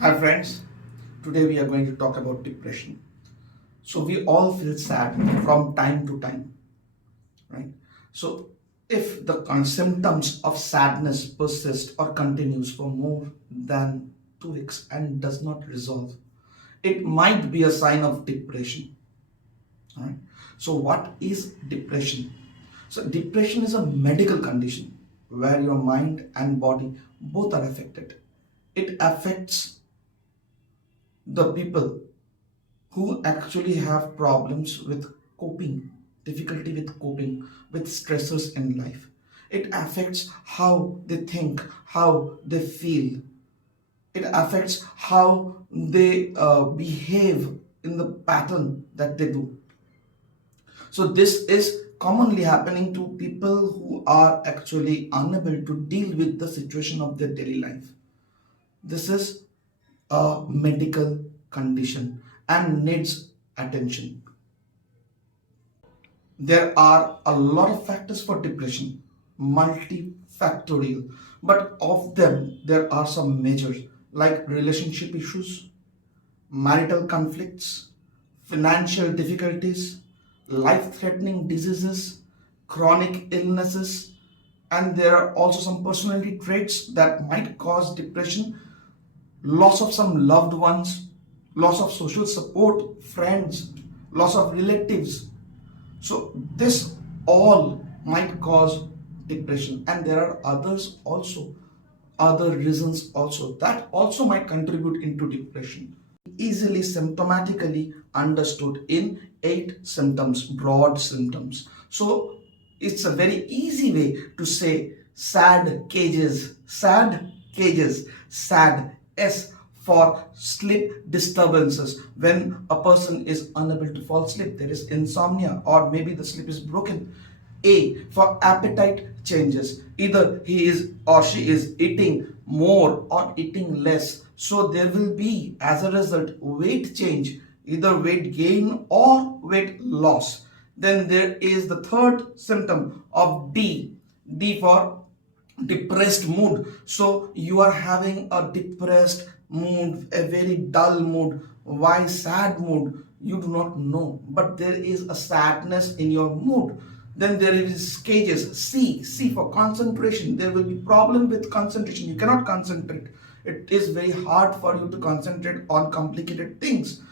Hi friends, today we are going to talk about depression. So we all feel sad from time to time, right? So if the symptoms of sadness persist or continues for more than 2 weeks and does not resolve, it might be a sign of depression. All right. So what is depression? So depression is a medical condition where your mind and body both are affected. It affects the people who actually have problems with coping, difficulty with coping with stressors in life. It affects how they think, how they feel. It affects how they behave in the pattern that they do. So, this is commonly happening to people who are actually unable to deal with the situation of their daily life. This is a medical condition and needs attention. There are a lot of factors for depression, multifactorial, but of them there are some majors like relationship issues, marital conflicts, financial difficulties, life threatening diseases, chronic illnesses, and there are also some personality traits that might cause depression, loss of some loved ones, loss of social support, friends, loss of relatives. So this all might cause depression, and there are others also, other reasons also that also might contribute into depression. Easily symptomatically understood in 8 symptoms, broad symptoms. So it's a very easy way to say sad cages, sad S for sleep disturbances. When a person is unable to fall asleep, there is insomnia, or maybe the sleep is broken. A for appetite changes. Either he is or she is eating more or eating less. So there will be, as a result, weight change, either weight gain or weight loss. Then there is the third symptom of D. D for depressed mood. So you are having a depressed mood, a very dull mood. Why sad mood? You do not know, but there is a sadness in your mood. Then there is cages. C for concentration. There will be problem with concentration. You cannot concentrate. It is very hard for you to concentrate on complicated things.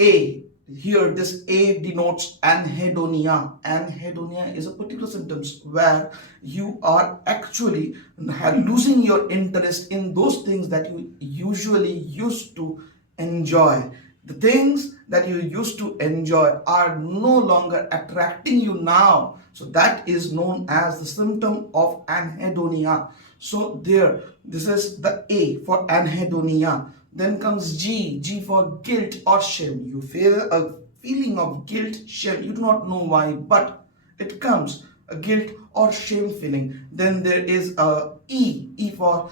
A, here this A denotes anhedonia. Anhedonia is a particular symptoms where you are actually losing your interest in those things that you usually used to enjoy. The things that you used to enjoy are no longer attracting you now. So that is known as the symptom of anhedonia. So there, this is the A for anhedonia. Then comes G for guilt or shame. You feel a feeling of guilt, shame. You do not know why, but it comes a guilt or shame feeling. Then there is a E for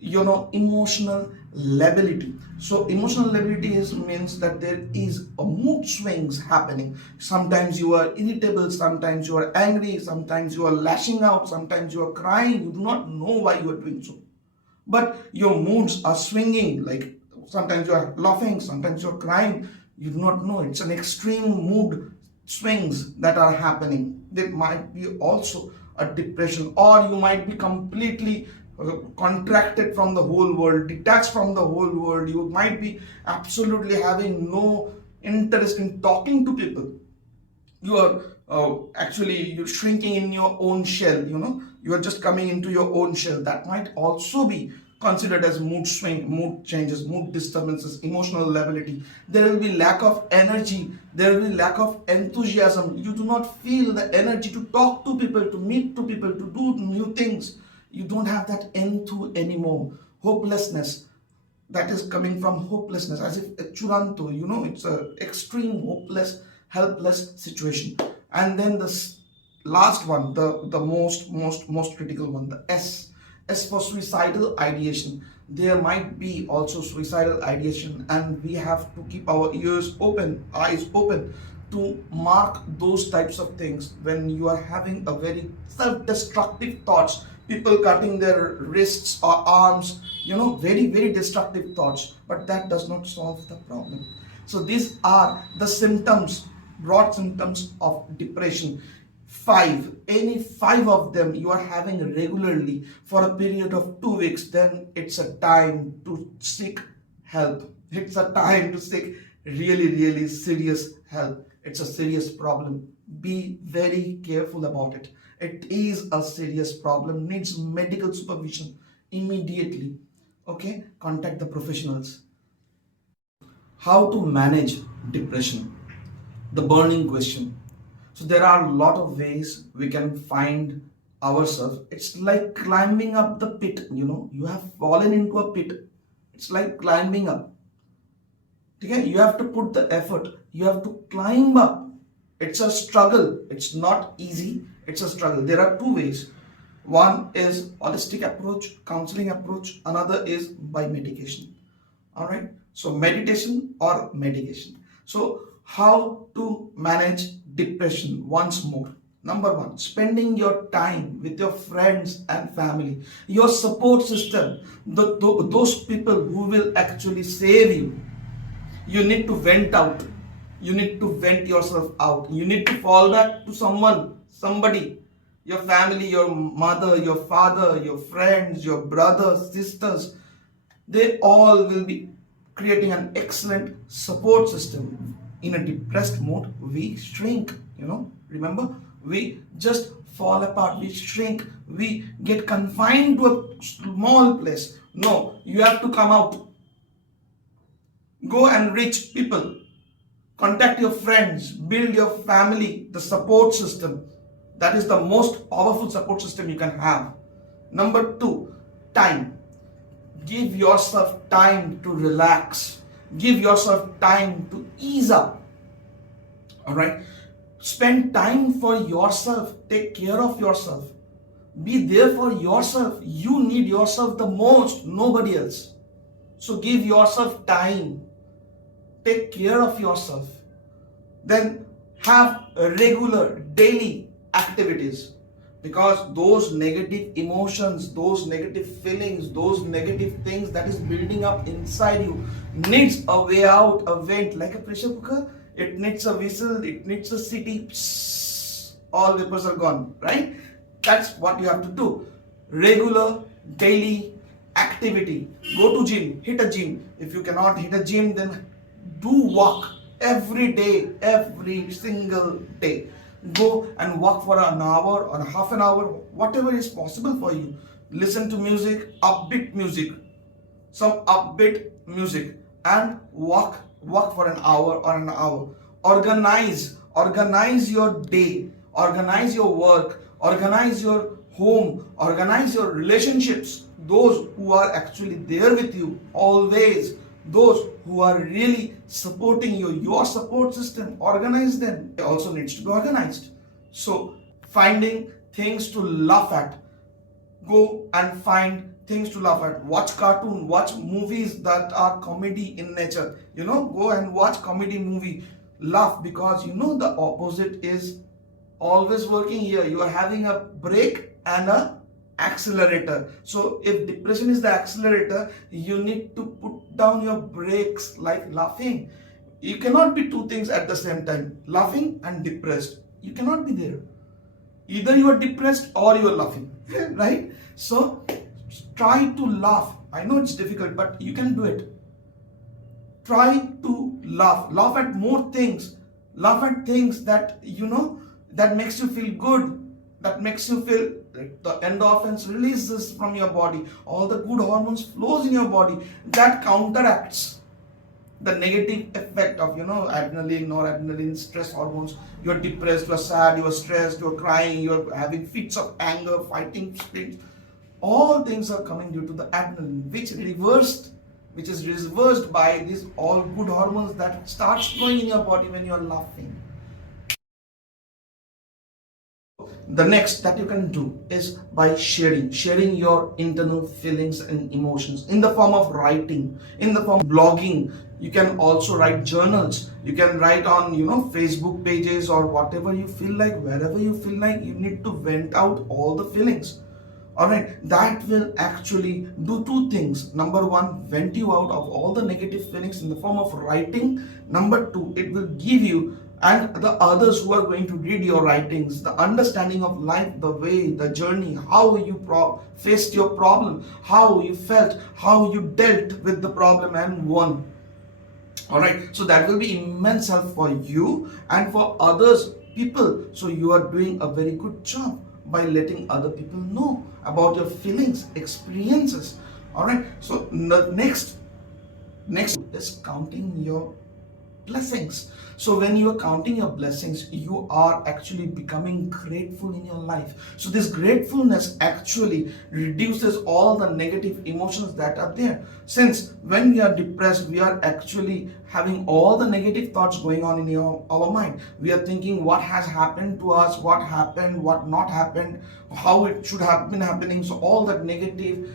emotional lability. So emotional lability means that there is a mood swings happening. Sometimes you are irritable, sometimes you are angry, sometimes you are lashing out, sometimes you are crying. You do not know why you are doing so, but your moods are swinging. Like sometimes you are laughing, sometimes you're crying. You do not know. It's an extreme mood swings that are happening. There might be also a depression, or you might be completely contracted from the whole world, detached from the whole world. You might be absolutely having no interest in talking to people. You are actually you're shrinking in your own shell. You are just coming into your own shell. That might also be considered as mood swing, mood changes, mood disturbances, emotional lability. There will be lack of energy, there will be lack of enthusiasm. You do not feel the energy to talk to people, to meet to people, to do new things. You don't have that enthu anymore. Hopelessness, that is coming from hopelessness, as if a churanto, it's a extreme hopeless, helpless situation. And then the last one, the most critical one, the S for suicidal ideation. There might be also suicidal ideation, and we have to keep our ears open, eyes open to mark those types of things. When you are having a very self-destructive thoughts, people cutting their wrists or arms, very, very destructive thoughts, but that does not solve the problem. So these are the symptoms, broad symptoms of depression. Five, any five of them you are having regularly for a period of 2 weeks, then it's a time to seek help. It's a time to seek really, really serious help. It's a serious problem. Be very careful about it. It is a serious problem, needs medical supervision immediately. Okay, contact the professionals. How to manage depression? The burning question. So there are a lot of ways we can find ourselves. It's like climbing up the pit, you have fallen into a pit. It's like climbing up. Okay, you have to put the effort, you have to climb up. It's a struggle, it's not easy, it's a struggle. There are two ways. One is holistic approach, counseling approach, another is by medication. All right, so meditation or medication. So how to manage depression? Once more, number one, spending your time with your friends and family, your support system, those people who will actually save you. You need to vent out, you need to vent yourself out, you need to fall back to somebody, your family, your mother, your father, your friends, your brothers, sisters. They all will be creating an excellent support system. In a depressed mode, we shrink, remember, we just fall apart, we shrink, we get confined to a small place. No, you have to come out. Go and reach people, contact your friends, build your family, the support system. That is the most powerful support system you can have. Number two, time. Give yourself time to relax. Give yourself time to ease up. All right. Spend time for yourself. Take care of yourself. Be there for yourself. You need yourself the most, nobody else. So give yourself time. Take care of yourself. Then have regular daily activities, because those negative emotions, those negative feelings, those negative things that is building up inside you needs a way out, a vent. Like a pressure cooker, it needs a whistle, it needs a city, psss, all vapors are gone, right? That's what you have to do. Regular daily activity. Go to gym, hit a gym. If you cannot hit a gym, then do walk every day, every single day. Go and walk for an hour or half an hour, whatever is possible for you. Listen to music, upbeat music, some upbeat music, and walk for an hour or an hour. Organize your day, organize your work, organize your home, organize your relationships. Those who are actually there with you always, those who are really supporting you, your support system, organize them. It also needs to be organized. So finding things to laugh at. Go and find things to laugh at. Watch cartoon, watch movies that are comedy in nature. Go and watch comedy movie. Laugh, because the opposite is always working here. You are having a brake and a accelerator. So if depression is the accelerator, you need to put down your brakes, like laughing. You cannot be two things at the same time, laughing and depressed. You cannot be there. Either you are depressed or you are laughing, right? So try to laugh. I know it's difficult, but you can do it. Try to laugh at more things. Laugh at things that that makes you feel good, that makes you feel like the endorphins releases from your body, all the good hormones flows in your body. That counteracts the negative effect of adrenaline, noradrenaline, stress hormones. You're depressed, you're sad, you're stressed, you're crying, you're having fits of anger, fighting spirits. All things are coming due to the adrenaline, which is reversed by these all good hormones that starts flowing in your body when you're laughing. The next that you can do is by sharing your internal feelings and emotions in the form of writing, in the form of blogging. You can also write journals. You can write on Facebook pages or whatever you feel like, wherever you feel like. You need to vent out all the feelings. All right, that will actually do two things. Number one, vent you out of all the negative feelings in the form of writing. Number two, it will give you and the others who are going to read your writings the understanding of life, the way, the journey, how you faced your problem, how you felt, how you dealt with the problem and won. All right, so that will be immense help for you and for others people. So you are doing a very good job by letting other people know about your feelings, experiences. All right, so the next is counting your blessings. So when you are counting your blessings, you are actually becoming grateful in your life. So this gratefulness actually reduces all the negative emotions that are there. Since when we are depressed, we are actually having all the negative thoughts going on in our mind. We are thinking what has happened to us, what happened, what not happened, how it should have been happening. So all that negative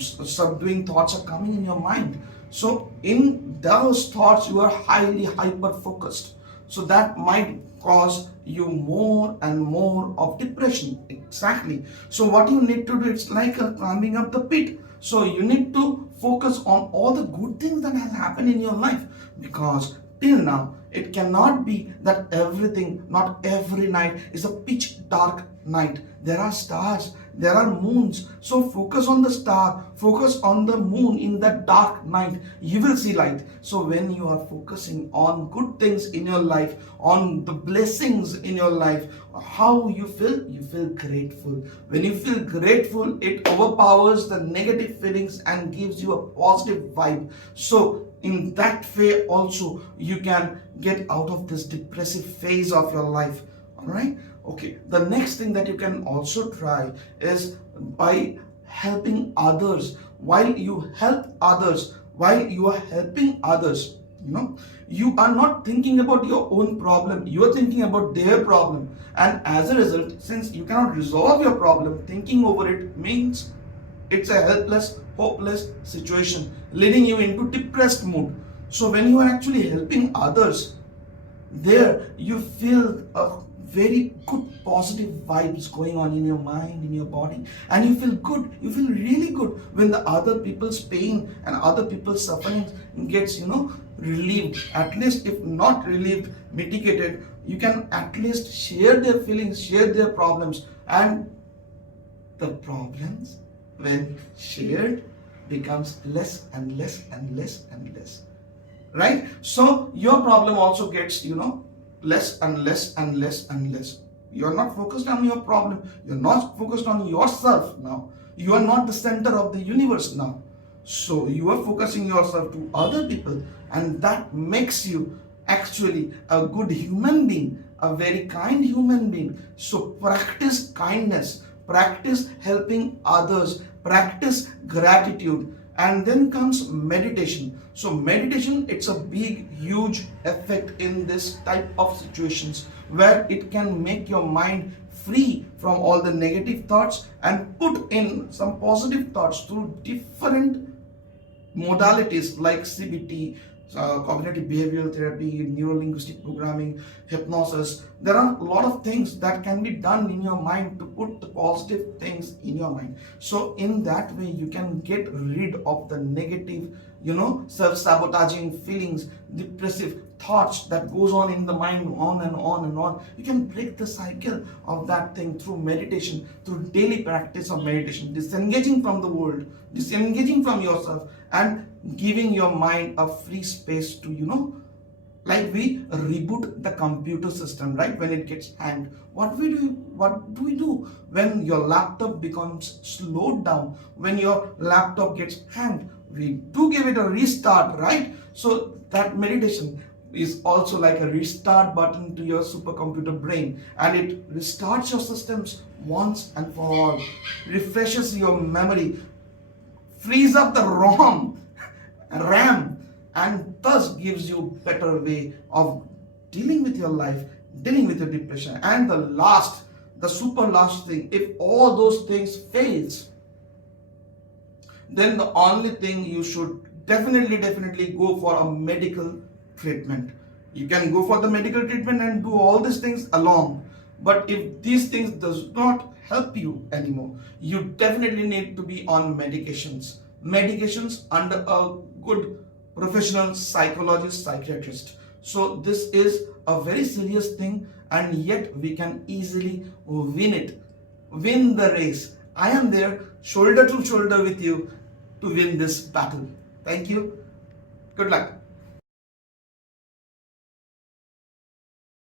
subduing thoughts are coming in your mind. So in those thoughts, you are highly hyper focused. So that might cause you more and more of depression. Exactly. So what you need to do, it's like climbing up the pit. So you need to focus on all the good things that has happened in your life, because till now it cannot be that everything, not every night is a pitch dark night. There are stars, there are moons. So focus on the star, focus on the moon in that dark night. You will see light. So when you are focusing on good things in your life, on the blessings in your life, how you feel grateful. When you feel grateful, it overpowers the negative feelings and gives you a positive vibe. So in that way also you can get out of this depressive phase of your life. All right. Okay, the next thing that you can also try is by helping others. While you help others, while you are helping others, you are not thinking about your own problem, you are thinking about their problem. And as a result, since you cannot resolve your problem, thinking over it means it's a helpless, hopeless situation, leading you into depressed mood. So when you are actually helping others, there you feel a very good positive vibes going on in your mind, in your body, and you feel good, you feel really good when the other people's pain and other people's suffering gets relieved. At least if not relieved, mitigated, you can at least share their feelings, share their problems. And the problems, when shared, becomes less and less and less and less, right? So your problem also gets less and less and less and less. You're not focused on your problem, you're not focused on yourself now, you are not the center of the universe now. So you are focusing yourself to other people, and that makes you actually a good human being, a very kind human being. So practice kindness, practice helping others, practice gratitude. And then comes meditation. So meditation, it's a big huge effect in this type of situations, where it can make your mind free from all the negative thoughts and put in some positive thoughts through different modalities like CBT, cognitive behavioral therapy, neuro-linguistic programming, hypnosis. There are a lot of things that can be done in your mind to put the positive things in your mind. So in that way you can get rid of the negative, self-sabotaging feelings, depressive thoughts that goes on in the mind on and on and on. You can break the cycle of that thing through meditation, through daily practice of meditation, disengaging from the world, disengaging from yourself, and giving your mind a free space to like we reboot the computer system, right? When it gets hanged, what do we do when your laptop becomes slowed down, when your laptop gets hanged? We do give it a restart, right? So that meditation is also like a restart button to your supercomputer brain, and it restarts your systems once and for all, refreshes your memory, frees up the RAM, and thus gives you better way of dealing with your life, dealing with your depression. And the super last thing, if all those things fails, then the only thing you should definitely go for a medical treatment. You can go for the medical treatment and do all these things along, but if these things does not help you anymore. You definitely need to be on medications under a good professional psychologist, psychiatrist. So this is a very serious thing, and yet we can easily win the race. I am there shoulder to shoulder with you to win this battle. Thank you. Good luck.